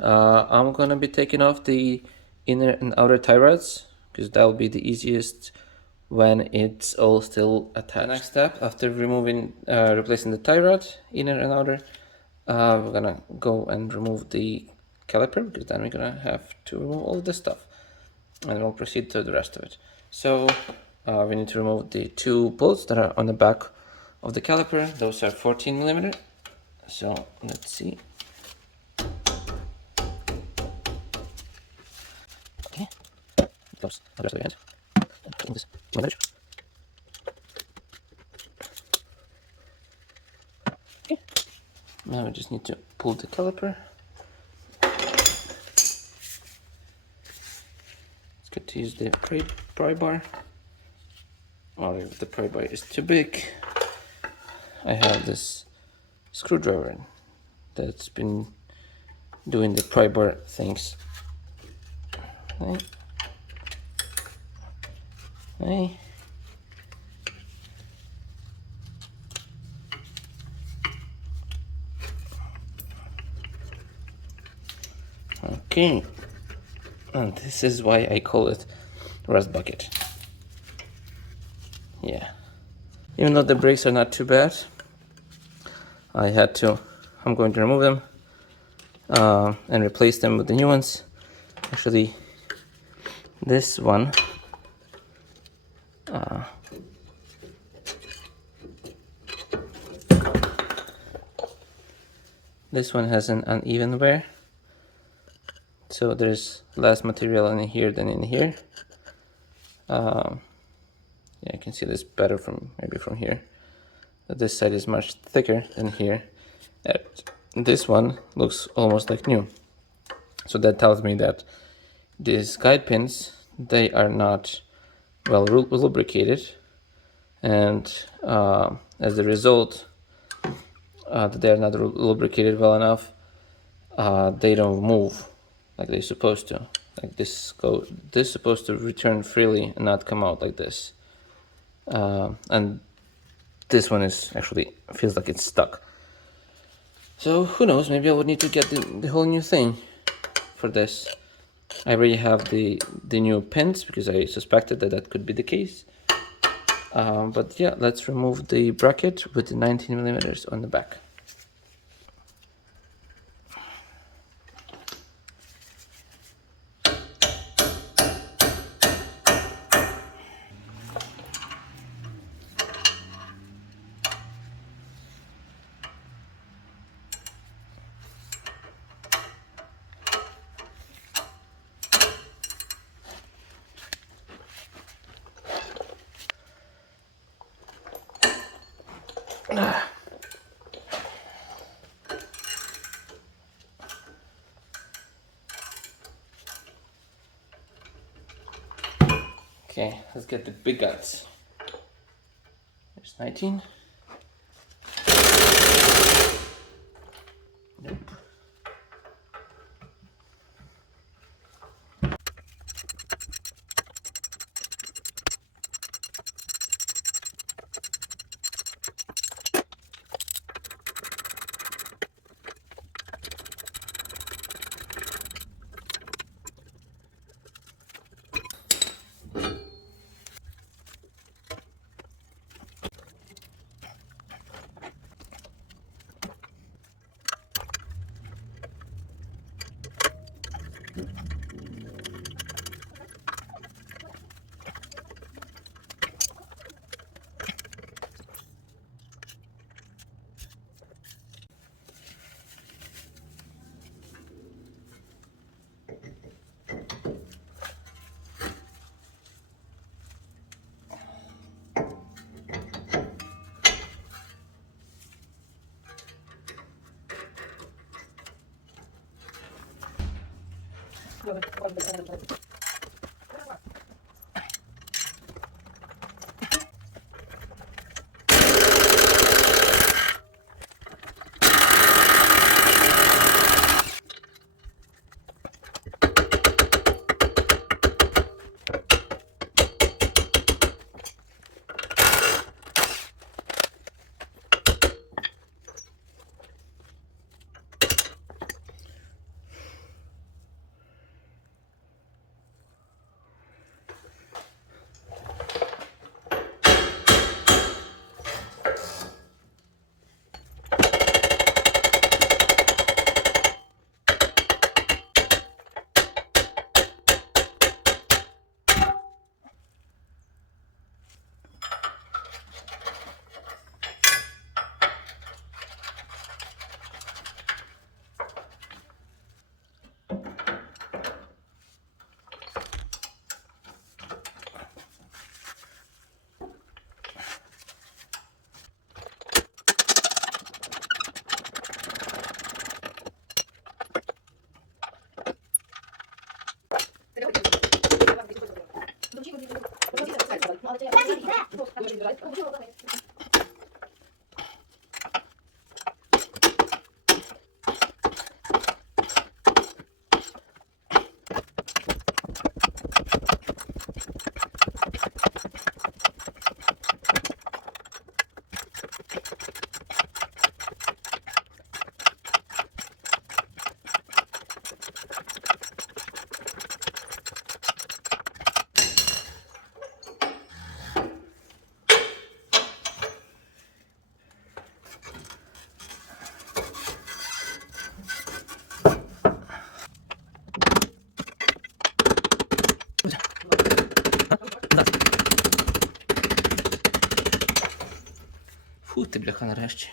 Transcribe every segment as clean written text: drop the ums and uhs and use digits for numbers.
I'm gonna be taking off the inner and outer tie rods because that'll be the easiest when it's all still attached. The next step, after replacing the tie rod, inner and outer, we're gonna go and remove the caliper, because then we're gonna have to remove all of this stuff, and we'll proceed to the rest of it. So we need to remove the two bolts that are on the back of the caliper. Those are 14mm. So let's see. Okay, close the rest of your hand. Put this to my nudge. Okay, now we just need to pull the caliper. It's good to use the pry bar, or if the pry bar is too big, I have this screwdriver that's been doing the pry bar things. Okay. Okay. Okay, and this is why I call it rust bucket. Yeah, even though the brakes are not too bad, I'm going to remove them and replace them with the new ones. Actually, this one has an uneven wear, so there's less material in here than in here. Yeah, you can see this better from here. This side is much thicker than here. This one looks almost like new. So that tells me that these guide pins, they are not well lubricated, and as a result, that they are not lubricated well enough, they don't move like they're supposed to. Like this is supposed to return freely and not come out like this. And this one is actually feels like it's stuck. So who knows, maybe I would need to get the whole new thing for this. I already have the new pins because I suspected that could be the case. But yeah, let's remove the bracket with the 19mm on the back. Okay, let's get the big guns. There's 19. Nope. Фу, ти бляха нарешті.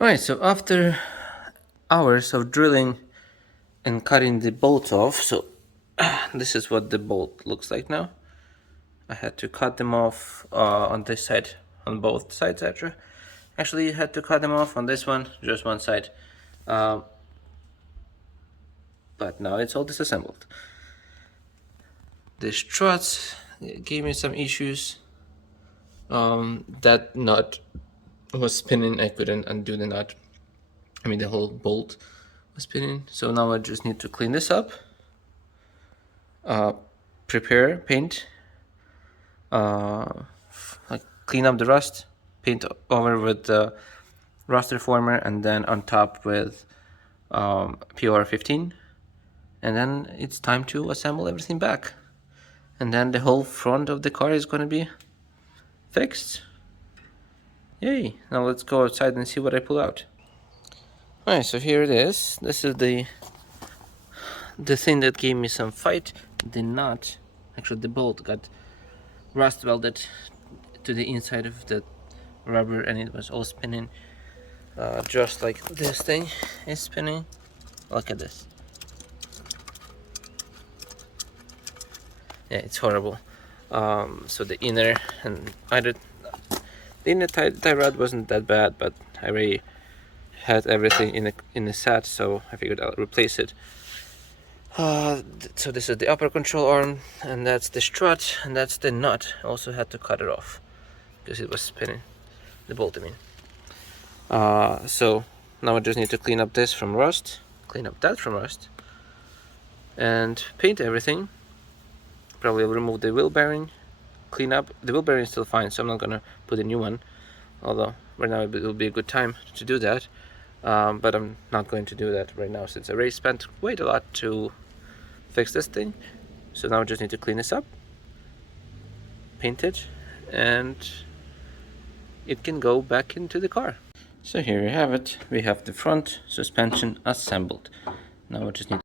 Alright, so after hours of drilling and cutting the bolts off, so this is what the bolt looks like now. I had to cut them off on this side, on both sides actually had to cut them off on this one, just one side. But now it's all disassembled. The struts gave me some issues. That nut was spinning, I couldn't undo the nut. I mean the whole bolt was spinning. So now I just need to clean this up, prepare, paint, like clean up the rust, paint over with the rust reformer, and then on top with PR15, and then it's time to assemble everything back, and then the whole front of the car is going to be fixed. Yay! Now let's go outside and see what I pull out. Alright, so here it is. This is the thing that gave me some fight. The nut, actually the bolt, got rust welded to the inside of the rubber, and it was all spinning, just like this thing is spinning. Look at this. Yeah, it's horrible. So the inner and the inner tie rod wasn't that bad, but I already had everything in the set, so I figured I'll replace it. So this is the upper control arm, and that's the strut, and that's the nut. I also had to cut it off because it was spinning, the bolt I mean. So now I just need to clean up this from rust, clean up that from rust, and paint everything. Probably remove the wheel bearing, clean up. The wheel bearing is still fine, so I'm not gonna put a new one, although right now it will be a good time to do that. But I'm not going to do that right now since I already spent quite a lot to fix this thing. So now I just need to clean this up, paint it, and it can go back into the car. So here you have it. We have the front suspension assembled. Now I just need